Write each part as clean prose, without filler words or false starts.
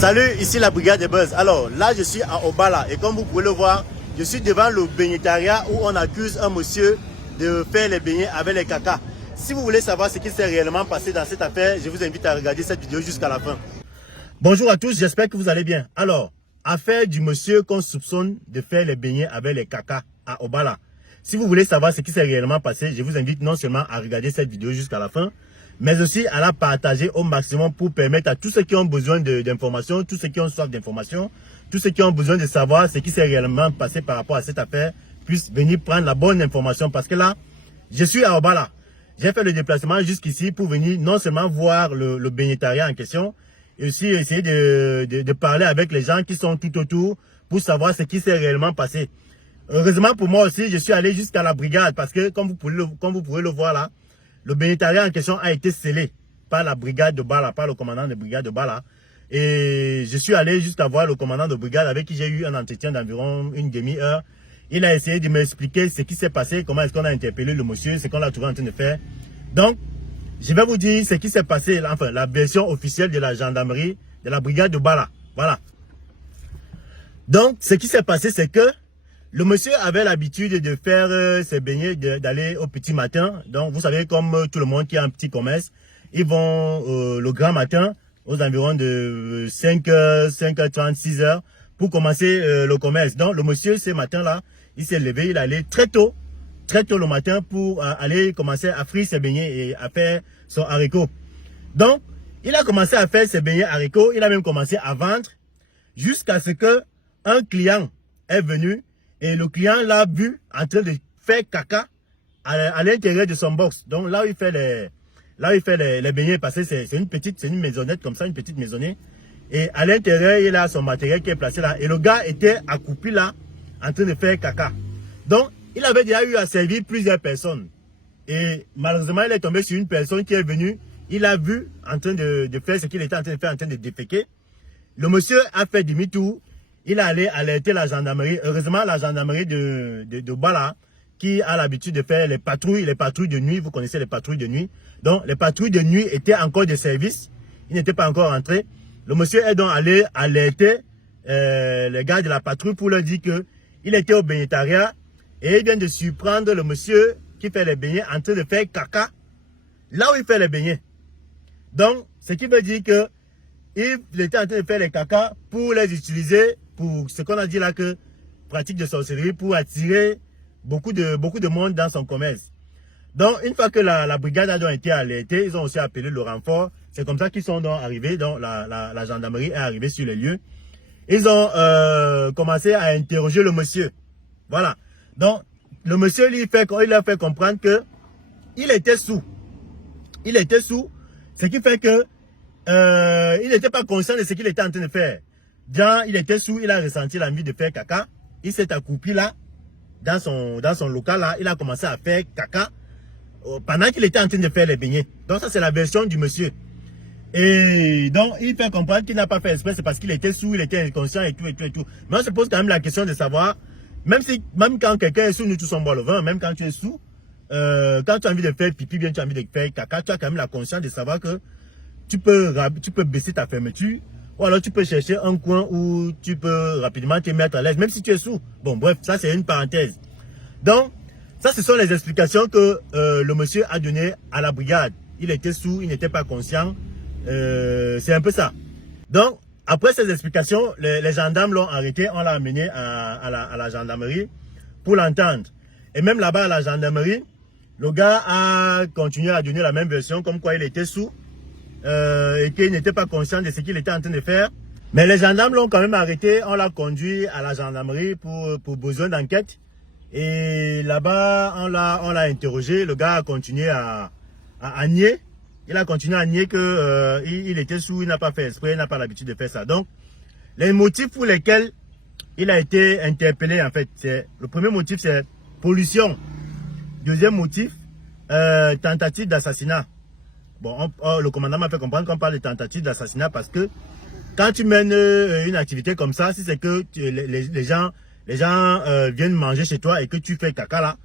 Salut, ici la brigade de Buzz. Alors là, je suis à Obala et comme vous pouvez le voir, je suis devant le baignetariat où on accuse un monsieur de faire les beignets avec les caca. Si vous voulez savoir ce qui s'est réellement passé dans cette affaire, je vous invite à regarder cette vidéo jusqu'à la fin. Bonjour à tous, j'espère que vous allez bien. Alors, affaire du monsieur qu'on soupçonne de faire les beignets avec les caca à Obala. Si vous voulez savoir ce qui s'est réellement passé, je vous invite non seulement à regarder cette vidéo jusqu'à la fin, mais aussi à la partager au maximum pour permettre à tous ceux qui ont besoin d'informations, tous ceux qui ont soif d'informations, tous ceux qui ont besoin de savoir ce qui s'est réellement passé par rapport à cette affaire, puissent venir prendre la bonne information. Parce que là, je suis à Obala. J'ai fait le déplacement jusqu'ici pour venir non seulement voir le baignetariat en question, et aussi essayer de parler avec les gens qui sont tout autour pour savoir ce qui s'est réellement passé. Heureusement pour moi aussi, je suis allé jusqu'à la brigade parce que comme vous pouvez le voir là, le baignetariat en question a été scellé par la brigade de Bala, par le commandant de brigade de Bala. Et je suis allé jusqu'à voir le commandant de brigade avec qui j'ai eu un entretien d'environ une demi-heure. Il a essayé de m'expliquer ce qui s'est passé, comment est-ce qu'on a interpellé le monsieur, ce qu'on a trouvé en train de faire. Donc, je vais vous dire ce qui s'est passé, enfin la version officielle de la gendarmerie, de la brigade de Bala. Voilà. Donc, ce qui s'est passé, c'est que le monsieur avait l'habitude de faire ses beignets, d'aller au petit matin. Donc, vous savez, comme tout le monde qui a un petit commerce, ils vont le grand matin, aux environs de 5h, 5h30, 6h, pour commencer le commerce. Donc, le monsieur, ce matin-là, il s'est levé, il allait très tôt le matin pour aller commencer à frire ses beignets et à faire son haricot. Donc, il a commencé à faire ses beignets haricots, il a même commencé à vendre, jusqu'à ce que un client est venu. Et le client l'a vu en train de faire caca à l'intérieur de son box. Donc là où il fait les beignets, parce que c'est une maisonnette comme ça, une petite maisonnette. Et à l'intérieur, il a son matériel qui est placé là. Et le gars était accroupi là, en train de faire caca. Donc, il avait déjà eu à servir plusieurs personnes. Et malheureusement, il est tombé sur une personne qui est venue. Il a vu en train de faire ce qu'il était en train de faire, en train de déféquer. Le monsieur a fait demi-tour. Il est allé alerter la gendarmerie. Heureusement, la gendarmerie de Bala, qui a l'habitude de faire les patrouilles de nuit. Vous connaissez les patrouilles de nuit. Donc, les patrouilles de nuit étaient encore de service. Ils n'étaient pas encore rentrés. Le monsieur est donc allé alerter les gars de la patrouille pour leur dire qu'il était au baignetariat. Et il vient de surprendre le monsieur qui fait les beignets en train de faire caca là où il fait les beignets. Donc, ce qui veut dire que il était en train de faire les caca pour les utiliser pour ce qu'on a dit là que pratique de sorcellerie pour attirer beaucoup de monde dans son commerce. Donc une fois que la brigade a donc été alertée, ils ont aussi appelé le renfort. C'est comme ça qu'ils sont donc arrivés. Donc la gendarmerie est arrivée sur les lieux. Ils ont commencé à interroger le monsieur. Voilà. Donc le monsieur lui il a fait comprendre que il était sous. Il était sous, ce qui fait que il n'était pas conscient de ce qu'il était en train de faire. Quand il était sous, il a ressenti l'envie de faire caca. Il s'est accroupi là, dans son local là. Il a commencé à faire caca pendant qu'il était en train de faire les beignets. Donc ça, c'est la version du monsieur. Et donc, il fait comprendre qu'il n'a pas fait exprès. C'est parce qu'il était sous, il était inconscient et tout. Mais on se pose quand même la question de savoir, même quand quelqu'un est sous, nous tous on boit le vin, même quand tu es sous, quand tu as envie de faire pipi, bien tu as envie de faire caca, tu as quand même la conscience de savoir que tu peux baisser ta fermeture, ou alors tu peux chercher un coin où tu peux rapidement te mettre à l'aise, même si tu es sous. Bon, bref, ça c'est une parenthèse. Donc, ça ce sont les explications que le monsieur a données à la brigade. Il était sous, il n'était pas conscient. C'est un peu ça. Donc, après ces explications, les gendarmes l'ont arrêté, on l'a amené à la gendarmerie pour l'entendre. Et même là-bas à la gendarmerie, le gars a continué à donner la même version, comme quoi il était sous. Et qu'il n'était pas conscient de ce qu'il était en train de faire. Mais les gendarmes l'ont quand même arrêté, on l'a conduit à la gendarmerie pour besoin d'enquête. Et là-bas, on l'a interrogé, le gars a continué à nier. Il a continué à nier qu'il était sous, il n'a pas fait exprès, il n'a pas l'habitude de faire ça. Donc, les motifs pour lesquels il a été interpellé, en fait, le premier motif, c'est pollution. Deuxième motif, tentative d'assassinat. Bon, le commandant m'a fait comprendre qu'on parle de tentative d'assassinat parce que quand tu mènes une activité comme ça, si c'est que les gens viennent manger chez toi et que tu fais caca là,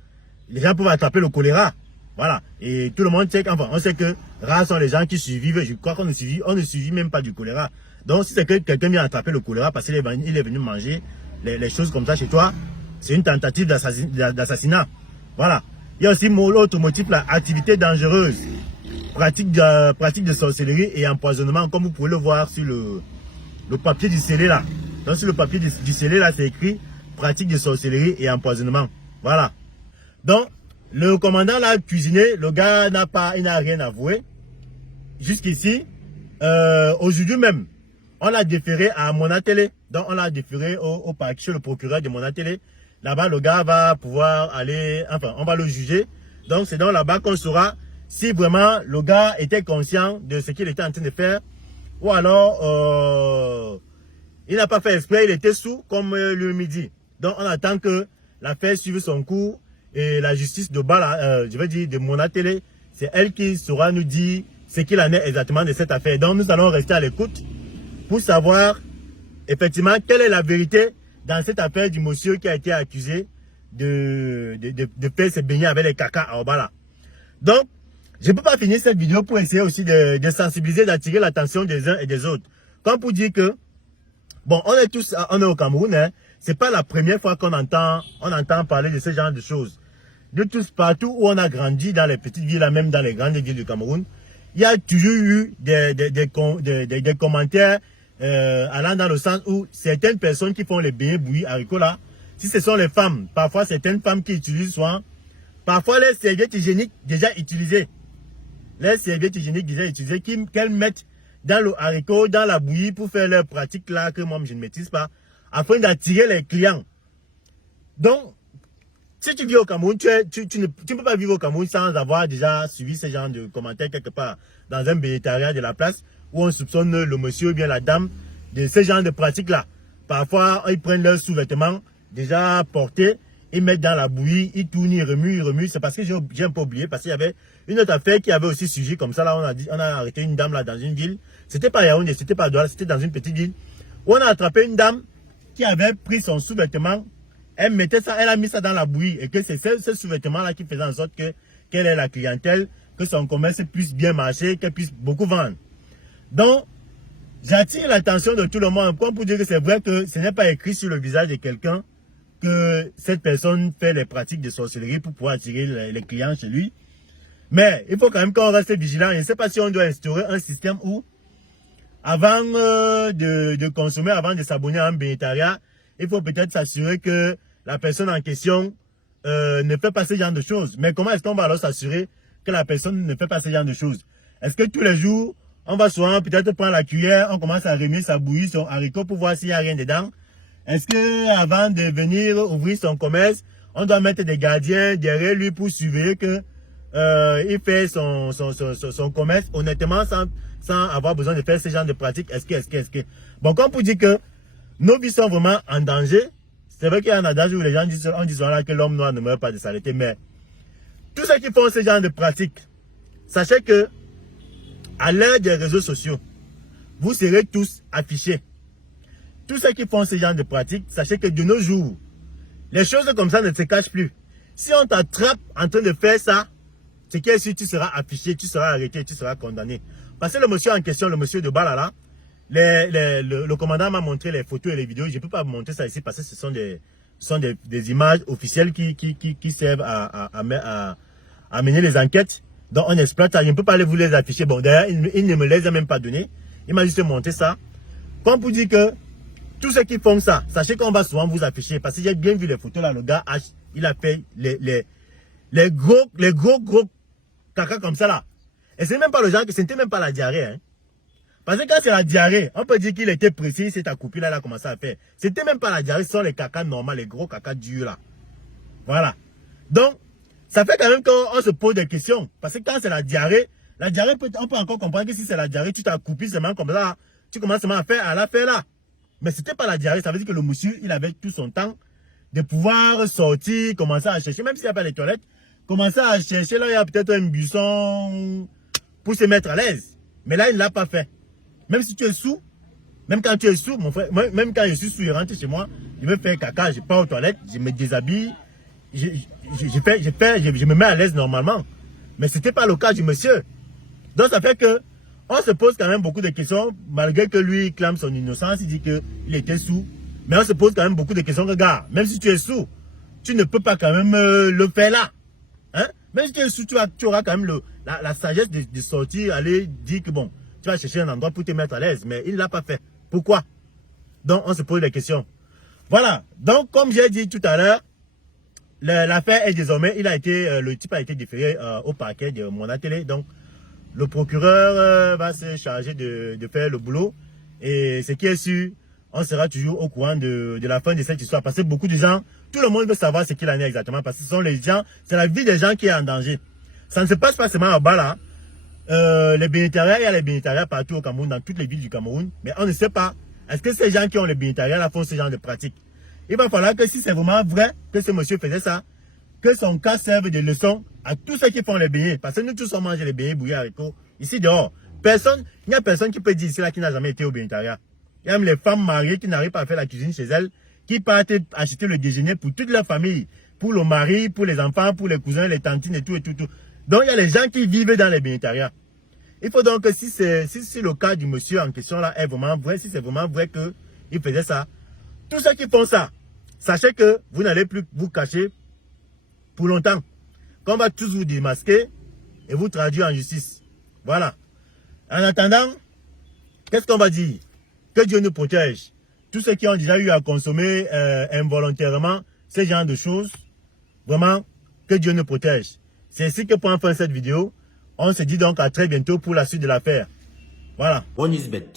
les gens peuvent attraper le choléra. Voilà. Et tout le monde sait on sait que rares sont les gens qui survivent. Je crois qu'on ne survit même pas du choléra. Donc, si c'est que quelqu'un vient attraper le choléra parce qu'il est venu manger les choses comme ça chez toi, c'est une tentative d'assassinat. Voilà. Il y a aussi l'autre motif, là, activité dangereuse, pratique de sorcellerie et empoisonnement, comme vous pouvez le voir sur le papier du scellé là. Donc, sur le papier du scellé là, c'est écrit pratique de sorcellerie et empoisonnement. Voilà. Donc, le commandant l'a cuisiné, le gars il n'a rien avoué. Jusqu'ici, aujourd'hui même, on l'a déféré à Monatélé. Donc, on l'a déféré au parquet, chez le procureur de Monatélé. Là-bas, le gars va pouvoir aller, enfin, on va le juger. Donc, c'est donc là-bas qu'on saura si vraiment le gars était conscient de ce qu'il était en train de faire. Ou alors, il n'a pas fait exprès, il était sous, comme le midi. Donc, on attend que l'affaire suive son cours. Et la justice de Bala, je veux dire de Monatélé, c'est elle qui saura nous dire ce qu'il en est exactement de cette affaire. Donc nous allons rester à l'écoute pour savoir effectivement quelle est la vérité dans cette affaire du monsieur qui a été accusé de faire ses beignets avec les caca à Obala. Donc, je ne peux pas finir cette vidéo pour essayer aussi de sensibiliser, d'attirer l'attention des uns et des autres. Comme pour dire que, bon, on est au Cameroun, hein, c'est pas la première fois qu'on entend parler de ce genre de choses. De tous, partout où on a grandi, dans les petites villes, même dans les grandes villes du Cameroun, il y a toujours eu des commentaires allant dans le sens où certaines personnes qui font les beignets bouillis haricots là, si ce sont les femmes, parfois certaines femmes qui utilisent souvent, parfois les serviettes hygiéniques déjà utilisées, qu'elles mettent dans le haricot, dans la bouillie pour faire leur pratique là que moi je ne maîtrise pas, afin d'attirer les clients. Donc, si tu vis au Cameroun, tu ne peux pas vivre au Cameroun sans avoir déjà suivi ce genre de commentaires quelque part dans un végétarien de la place où on soupçonne le monsieur ou bien la dame de ce genre de pratiques-là. Parfois, ils prennent leurs sous-vêtements déjà portés, ils mettent dans la bouillie, ils tournent, ils remuent. C'est parce que j'ai un peu oublié, parce qu'il y avait une autre affaire qui avait aussi suivi comme ça. Là, on a arrêté une dame là dans une ville. C'était pas Yaoundé, c'était pas Douala, c'était dans une petite ville. Où on a attrapé une dame qui avait pris son sous-vêtement. Elle mettait ça, elle a mis ça dans la bouillie et que c'est ce sous-vêtement-là qui faisait en sorte qu'elle ait la clientèle, que son commerce puisse bien marcher, qu'elle puisse beaucoup vendre. Donc, j'attire l'attention de tout le monde, comme pour dire que c'est vrai que ce n'est pas écrit sur le visage de quelqu'un que cette personne fait les pratiques de sorcellerie pour pouvoir attirer les clients chez lui. Mais il faut quand même qu'on reste vigilant. Je ne sais pas si on doit instaurer un système où, avant de consommer, avant de s'abonner à un végétarien, il faut peut-être s'assurer que la personne en question ne fait pas ce genre de choses. Mais comment est-ce qu'on va alors s'assurer que la personne ne fait pas ce genre de choses? Est-ce que tous les jours, on va souvent peut-être prendre la cuillère, on commence à remuer sa bouillie, son haricot pour voir s'il n'y a rien dedans? Est-ce que avant de venir ouvrir son commerce, on doit mettre des gardiens derrière lui pour surveiller que il fait son commerce honnêtement sans avoir besoin de faire ce genre de pratiques? Est-ce que... Bon, comme pour dire que nos vies sont vraiment en danger. C'est vrai qu'il y a un adage où les gens disent voilà, que l'homme noir ne meurt pas de saleté, mais tous ceux qui font ce genre de pratiques, sachez que à l'ère des réseaux sociaux, vous serez tous affichés. Tous ceux qui font ce genre de pratiques, sachez que de nos jours, les choses comme ça ne se cachent plus. Si on t'attrape en train de faire ça, c'est que si tu seras affiché, tu seras arrêté, tu seras condamné. Parce que le monsieur en question, le monsieur de Balala, le commandant m'a montré les photos et les vidéos. Je ne peux pas vous montrer ça ici parce que ce sont des images officielles qui servent à mener les enquêtes. Donc on exploite ça. Je ne peux pas aller vous les afficher. Bon, d'ailleurs, il ne me les a même pas donné. Il m'a juste montré ça. Comme pour dire que tous ceux qui font ça, sachez qu'on va souvent vous afficher. Parce que j'ai bien vu les photos là. Le gars, il a fait les gros caca comme ça là. Et c'est même pas le genre que c'était même pas la diarrhée. Hein. Parce que quand c'est la diarrhée, on peut dire qu'il était précis, c'est ta copine là, elle a commencé à faire. C'était même pas la diarrhée, ce sont les cacas normaux, les gros cacas durs là. Voilà. Donc, ça fait quand même qu'on se pose des questions. Parce que quand c'est la diarrhée, on peut encore comprendre que si c'est la diarrhée, tu t'as coupé seulement comme ça, tu commences seulement à la faire là. Mais c'était pas la diarrhée, ça veut dire que le monsieur, il avait tout son temps de pouvoir sortir, commencer à chercher, même s'il n'y a pas les toilettes, commencer à chercher, là, il y a peut-être un buisson pour se mettre à l'aise. Mais là, il ne l'a pas fait. Même si tu es sous, même quand tu es sous, mon frère, même quand je suis sous, je rentre chez moi, je vais faire caca, je pars aux toilettes, je me déshabille, je me mets à l'aise normalement. Mais ce n'était pas le cas du monsieur. Donc ça fait que On se pose quand même beaucoup de questions, malgré que lui clame son innocence, il dit qu'il était sous. Mais on se pose quand même beaucoup de questions. Regarde, même si tu es sous, tu ne peux pas quand même le faire là. Hein? Même si tu es sous, tu auras quand même la sagesse de sortir, aller dire que bon, tu vas chercher un endroit pour te mettre à l'aise. Mais il ne l'a pas fait. Pourquoi? Donc, on se pose des questions. Voilà. Donc, comme j'ai dit tout à l'heure, l'affaire est désormais, le type a été déféré au parquet de Mona Télé. Donc, le procureur va se charger de faire le boulot. Et ce qui est sûr, on sera toujours au courant de la fin de cette histoire. Parce que beaucoup de gens, tout le monde veut savoir ce qu'il en est exactement. Parce que ce sont les gens, c'est la vie des gens qui est en danger. Ça ne se passe pas seulement à Bala. Les bénétariats, il y a les bénétariats partout au Cameroun, dans toutes les villes du Cameroun. Mais on ne sait pas, est-ce que ces gens qui ont les bénétariats là font ce genre de pratique? Il va falloir que si c'est vraiment vrai que ce monsieur faisait ça, que son cas serve de leçon à tous ceux qui font les beignets. Parce que nous tous on mange les beignets bouillis haricots ici dehors. Il n'y a personne qui peut dire ici là qui n'a jamais été au bénétariat. Il y a même les femmes mariées qui n'arrivent pas à faire la cuisine chez elles, qui partent acheter le déjeuner pour toute leur famille, pour le mari, pour les enfants, pour les cousins, les tantines et tout et tout. Donc il y a les gens qui vivent dans les bénétariats. Il faut donc que si le cas du monsieur en question là est vraiment vrai, si c'est vraiment vrai qu'il faisait ça, tous ceux qui font ça, sachez que vous n'allez plus vous cacher pour longtemps. Qu'on va tous vous démasquer et vous traduire en justice. Voilà. En attendant, qu'est-ce qu'on va dire? Que Dieu nous protège. Tous ceux qui ont déjà eu à consommer involontairement ce genre de choses, vraiment, que Dieu nous protège. C'est ainsi que prend fin cette vidéo. On se dit donc à très bientôt pour la suite de l'affaire. Voilà. OneXBet.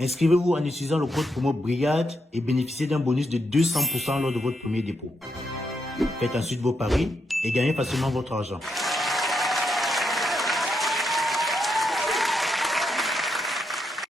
Inscrivez-vous en utilisant le code promo BRIGADE et bénéficiez d'un bonus de 200% lors de votre premier dépôt. Faites ensuite vos paris et gagnez facilement votre argent.